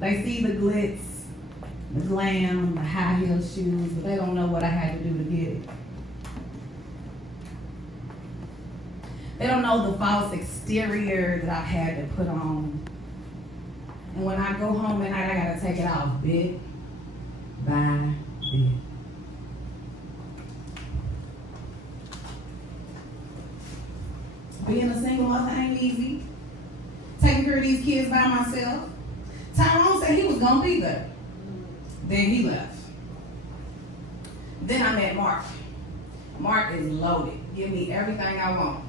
They see the glitz, the glam, the high heel shoes, but they don't know what I had to do to get it. They don't know the false exterior that I've had to put on. And when I go home at night, I gotta take it off bit by bit. Being a single mother ain't easy. Taking care of these kids by myself. Tyrone said he was gonna be there. Then he left. Then I met Mark. Mark is loaded. Give me everything I want.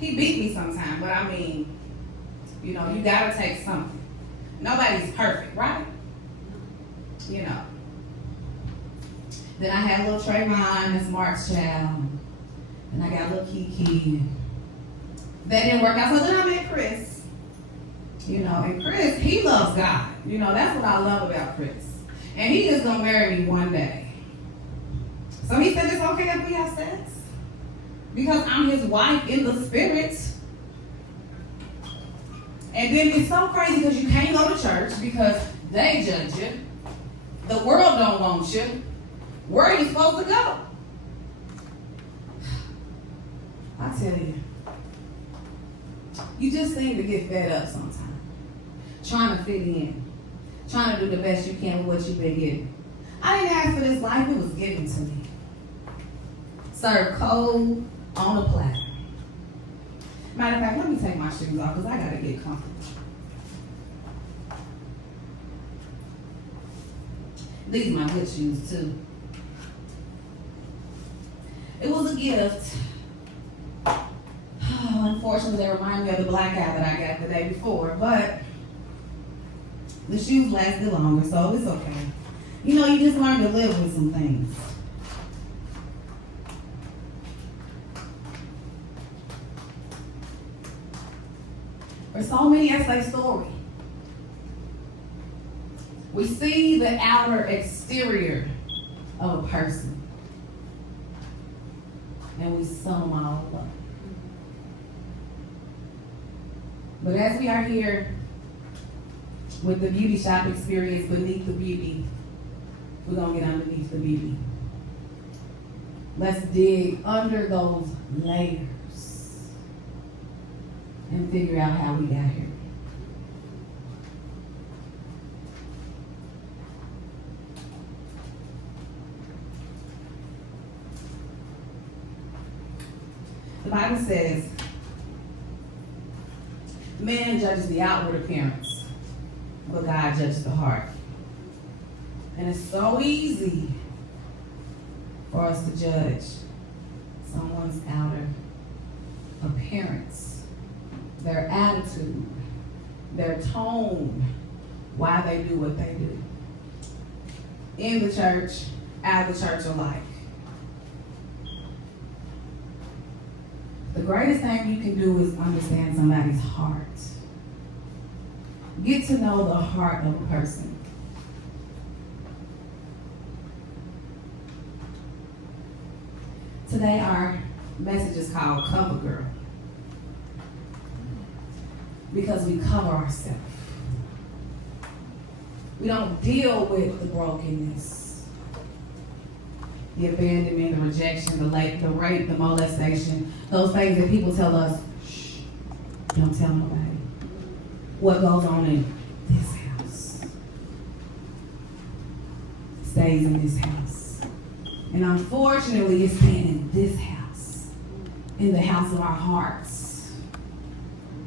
He beat me sometimes, but I mean, you know, you gotta take something. Nobody's perfect, right? You know. Then I had little Trayvon, that's Mark's child. And I got little Kiki. That didn't work out. So then I met Chris. You know, and Chris, he loves God. You know, that's what I love about Chris. And he is gonna marry me one day. So he said it's okay if we have sex. Because I'm his wife in the spirit. And then it's so crazy because you can't go to church because they judge you. The world don't want you. Where are you supposed to go? I tell you, you just seem to get fed up sometimes. Trying to fit in. Trying to do the best you can with what you've been given. I didn't ask for this life, it was given to me. Served cold on a platter. Matter of fact, let me take my shoes off because I gotta get comfortable. These are my good shoes too. It was a gift. Unfortunately, they remind me of the black eye that I got the day before, but the shoes lasted longer, so it's okay. You know, you just learn to live with some things. There's so many essay story. We see the outer exterior of a person, and we sum them all up. But as we are here with the beauty shop experience beneath the beauty, we're gonna get underneath the beauty. Let's dig under those layers and figure out how we got here. The Bible says, man judges the outward appearance, but God judges the heart. And it's so easy for us to judge someone's outer appearance, their attitude, their tone, why they do what they do. In the church, out of the church alike. The greatest thing you can do is understand somebody's heart. Get to know the heart of a person. Today our message is called Cover Girl. Because we cover ourselves. We don't deal with the brokenness, the abandonment, the rejection, the rape, the molestation, those things that people tell us, shh, don't tell nobody. What goes on in this house stays in this house. And unfortunately, it's staying in this house, in the house of our hearts.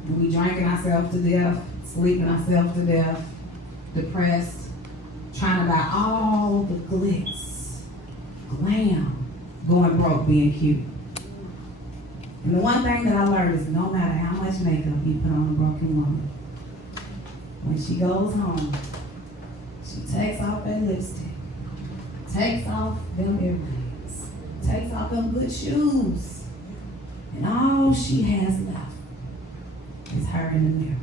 And we drinking ourselves to death, sleeping ourselves to death, depressed, trying to buy all the glitz, glam, going broke, being cute. And the one thing that I learned is no matter how much makeup you put on a broken woman, when she goes home, she takes off that lipstick, takes off them earrings, takes off them good shoes, and all she has left is her in the mirror.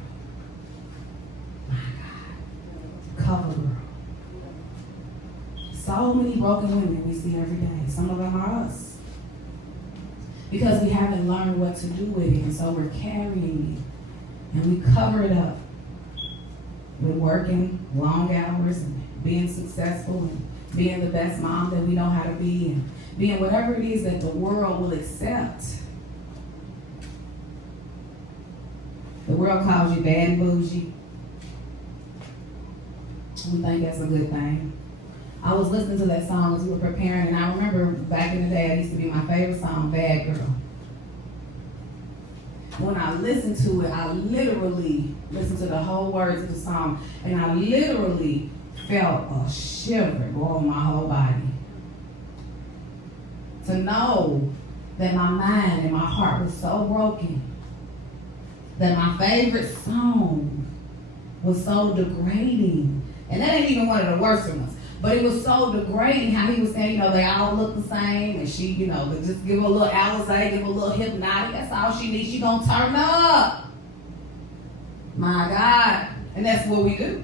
My God. Cover girl. So many broken women we see every day. Some of them are us. Because we haven't learned what to do with it, and so we're carrying it, and we cover it up. with working long hours and being successful and being the best mom that we know how to be and being whatever it is that the world will accept. The world calls you bad and bougie. We think that's a good thing. I was listening to that song as we were preparing, and I remember back in the day, it used to be my favorite song, Bad Girl. When I listened to it, I literally listened to the whole words of the song, and I literally felt a shiver go over my whole body. To know that my mind and my heart was so broken, that my favorite song was so degrading. And that ain't even one of the worst ones. But it was so degrading how he was saying, they all look the same. And she, just give her a little Alizé, give her a little hypnotic. That's all she needs. She gonna turn up. My God. And that's what we do.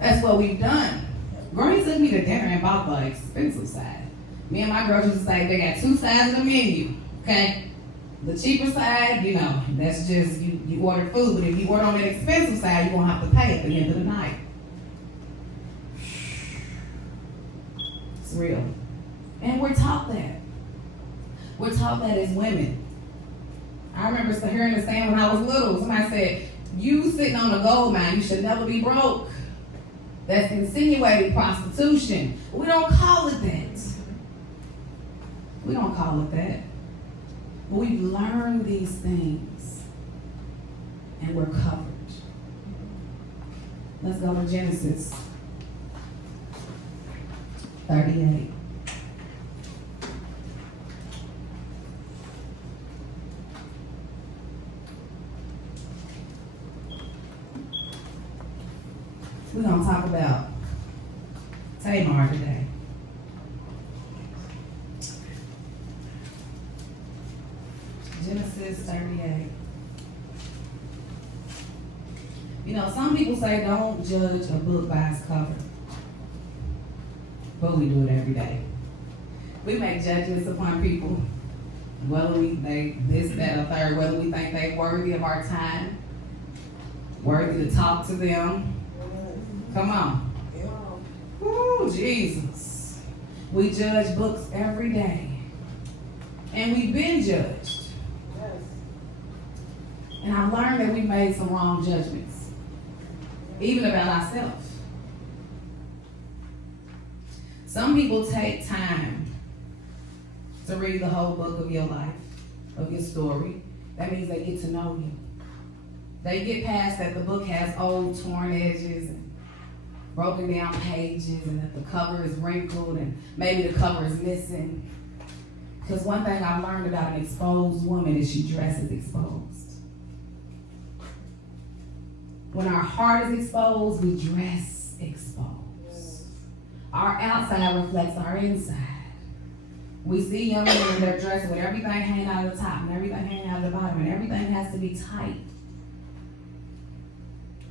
That's what we've done. Granny took me to dinner and bought the expensive side. Me and my girls used to say they got two sides of the menu. Okay? The cheaper side, that's just you order food. But if you order on the expensive side, you're gonna have to pay at the end of the night. It's real. And we're taught that. We're taught that as women. I remember hearing the saying when I was little. Somebody said, you sitting on a gold mine, you should never be broke. That's insinuating prostitution. We don't call it that. We don't call it that. But we've learned these things. And we're covered. Let's go to Genesis 38. We're going to talk about Tamar today. Genesis 38. Some people say don't judge a book by its cover. But we do it every day. We make judgments upon people, whether they this, that, or third, whether we think they're worthy of our time, worthy to talk to them. Come on. Ooh, Jesus. We judge books every day. And we've been judged. And I've learned that we made some wrong judgments, even about ourselves. Some people take time to read the whole book of your life, of your story. That means they get to know you. They get past that the book has old torn edges and broken down pages and that the cover is wrinkled and maybe the cover is missing. Because one thing I've learned about an exposed woman is she dresses exposed. When our heart is exposed, we dress exposed. Our outside reflects our inside. We see young women, they're dressed with everything hanging out of the top and everything hanging out of the bottom and everything has to be tight.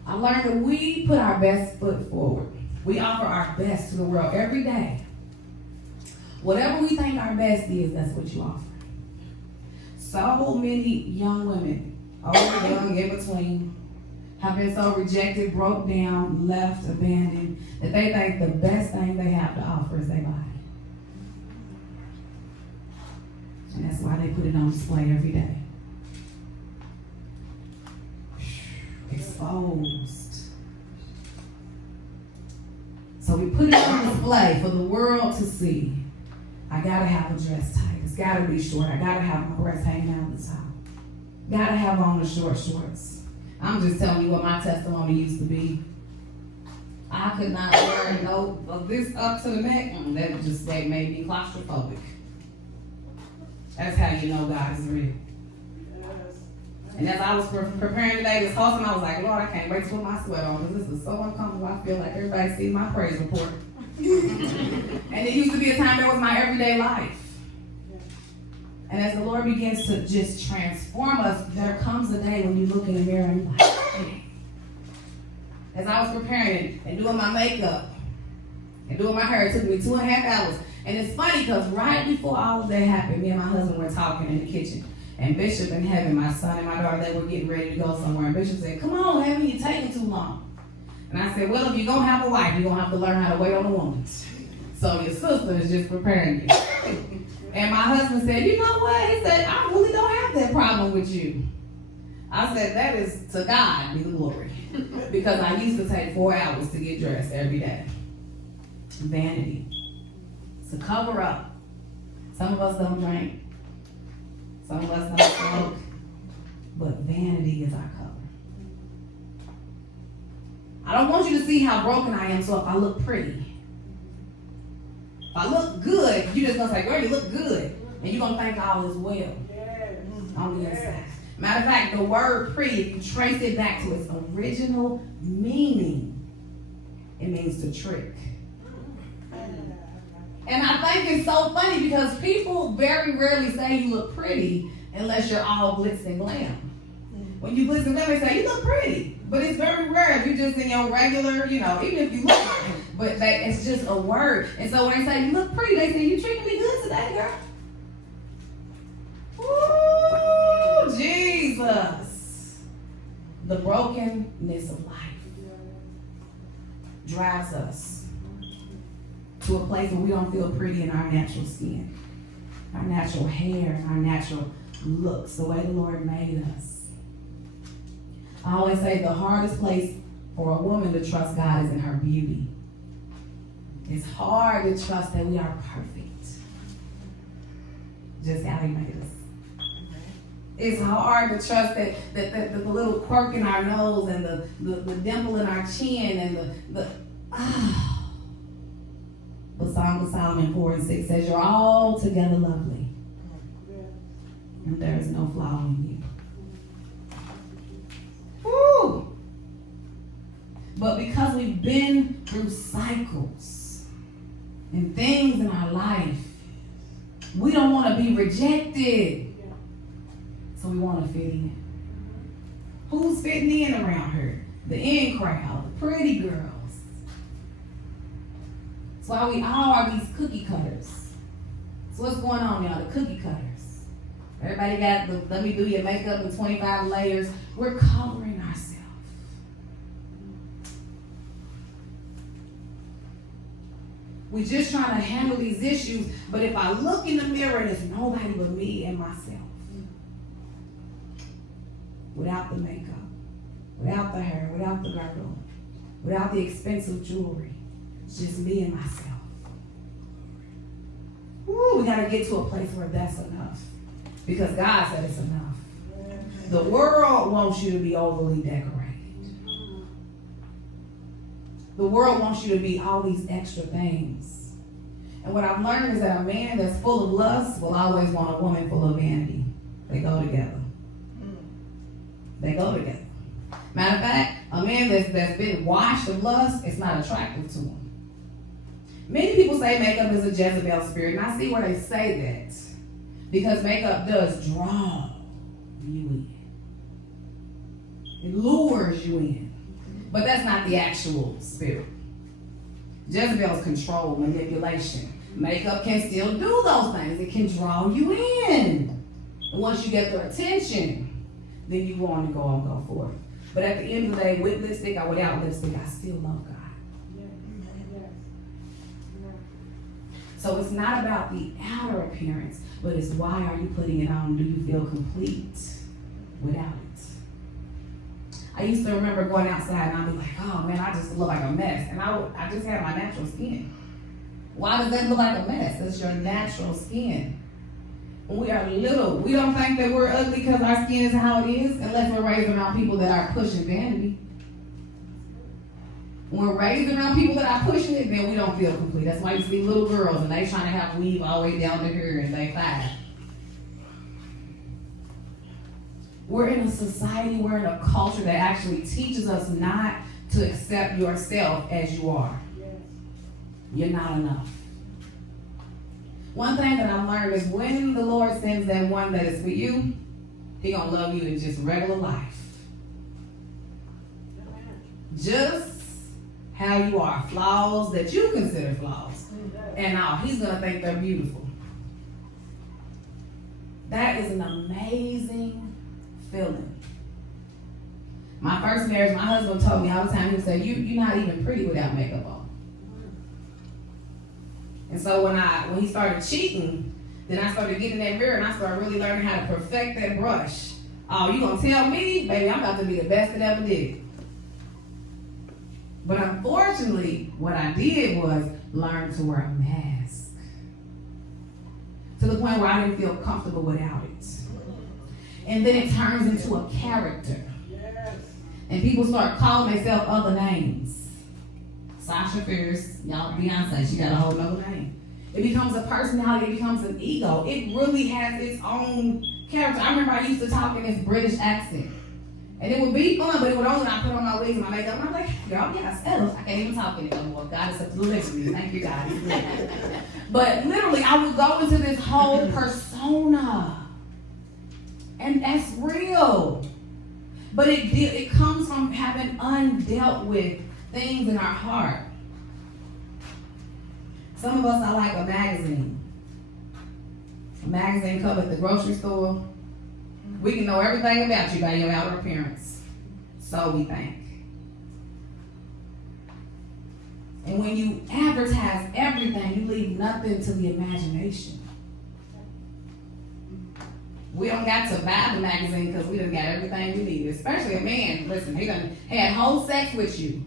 I learned that we put our best foot forward. We offer our best to the world every day. Whatever we think our best is, that's what you offer. So many young women, old, young, in between, have been so rejected, broke down, left, abandoned, that they think the best thing they have to offer is their body. And that's why they put it on display every day. Exposed. So we put it on display for the world to see. I gotta have a dress tight. It's gotta be short. I gotta have my breasts hanging out the top. Gotta have on the short shorts. I'm just telling you what my testimony used to be. I could not wear no of this up to the neck. That made me claustrophobic. That's how you know God is real. And as I was preparing today, this whole time I was like, Lord, I can't wait to put my sweat on because this is so uncomfortable. I feel like everybody sees my praise report. And it used to be a time that was my everyday life. And as the Lord begins to just transform us, there comes a day when you look in the mirror and you're like, hey. As I was preparing and doing my makeup and doing my hair, it took me 2.5 hours. And it's funny because right before all of that happened, me and my husband were talking in the kitchen. And Bishop in heaven, my son and my daughter, they were getting ready to go somewhere. And Bishop said, come on, haven't you taken too long? And I said, well, if you're going to have a wife, you're going to have to learn how to wait on a woman. So your sister is just preparing you. And my husband said, you know what? He said, I really don't have that problem with you. I said, that is to God be the glory. Because I used to take 4 hours to get dressed every day. Vanity. It's a cover up. Some of us don't drink. Some of us don't smoke. But vanity is our cover. I don't want you to see how broken I am, so if I look pretty. If I look good, you're just going to say, girl, you look good. And you're going to think all is well on the inside. Matter of fact, the word pretty, if you trace it back to its original meaning, it means to trick. And I think it's so funny because people very rarely say you look pretty unless you're all glitz and glam. When you glitz and glam, they say you look pretty. But it's very rare if you're just in your regular, even if you look, but it's just a word. And so when they say you look pretty, they say you treating me good today, girl. Ooh, Jesus. The brokenness of life drives us to a place where we don't feel pretty in our natural skin, our natural hair, our natural looks, the way the Lord made us. I always say the hardest place for a woman to trust God is in her beauty. It's hard to trust that we are perfect, just how He made us. It's hard to trust that the little quirk in our nose and the dimple in our chin and But Song of Solomon 4:6 says, you're all together lovely, and there is no flaw in you. Woo! But because we've been through cycles and things in our life, we don't want to be rejected. So we want to fit in. Who's fitting in around her? The in crowd, the pretty girls. That's why we all are these cookie cutters. So what's going on, y'all? The cookie cutters. Everybody got the let me do your makeup in 25 layers. We're covering ourselves. We're just trying to handle these issues, but if I look in the mirror and it's nobody but me and myself, without the makeup, without the hair, without the girdle, without the expensive jewelry, it's just me and myself. Woo, we got to get to a place where that's enough. Because God said it's enough. The world wants you to be overly decorated. The world wants you to be all these extra things. And what I've learned is that a man that's full of lust will always want a woman full of vanity. They go together. They go together. Matter of fact, a man that's been washed of lust is not attractive to him. Many people say makeup is a Jezebel spirit, and I see where they say that. Because makeup does draw you in. It lures you in. But that's not the actual spirit. Jezebel's control, manipulation. Makeup can still do those things. It can draw you in. And once you get their attention, then you go on and go forth. But at the end of the day, with lipstick or without lipstick, I still love God. So it's not about the outer appearance, but it's why are you putting it on? Do you feel complete without it? I used to remember going outside and I'd be like, oh man, I just look like a mess. And I just had my natural skin. Why does that look like a mess? It's your natural skin. When we are little, we don't think that we're ugly because our skin is how it is, unless we're raised around people that are pushing vanity. When we're raised around people that are pushing it, then we don't feel complete. That's why you see little girls and they trying to have weave all the way down to here and they 5. We're in a society, we're in a culture that actually teaches us not to accept yourself as you are. You're not enough. One thing that I've learned is when the Lord sends that one that is for you, He gonna love you in just regular life. Just how you are, flaws that you consider flaws. And now He's gonna think they're beautiful. That is an amazing feeling. My first marriage, my husband told me all the time, he would say, you're not even pretty without makeup on. And so when he started cheating, then I started getting in that mirror and I started really learning how to perfect that brush. Oh, you gonna tell me? Baby, I'm about to be the best that ever did. But unfortunately, what I did was learn to wear a mask. To the point where I didn't feel comfortable without it. And then it turns into a character. And people start calling themselves other names. Sasha Fierce, y'all, Beyonce, she got a whole nother name. It becomes a personality, it becomes an ego. It really has its own character. I remember I used to talk in this British accent. And it would be fun, but it would only when I put on my wigs and my makeup. And I'm like, y'all, yes, I can't even talk anymore. God is up to deliver me. Thank you, God. But literally, I would go into this whole persona. And that's real. But it comes from having undealt with things in our heart. Some of us are like a magazine. A magazine cover at the grocery store. We can know everything about you by your outer appearance. So we think. And when you advertise everything, you leave nothing to the imagination. We don't got to buy the magazine because we done got everything we need. Especially a man, listen, he done had whole sex with you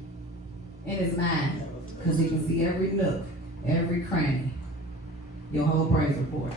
in his mind because he can see every nook, every cranny, your whole praise report.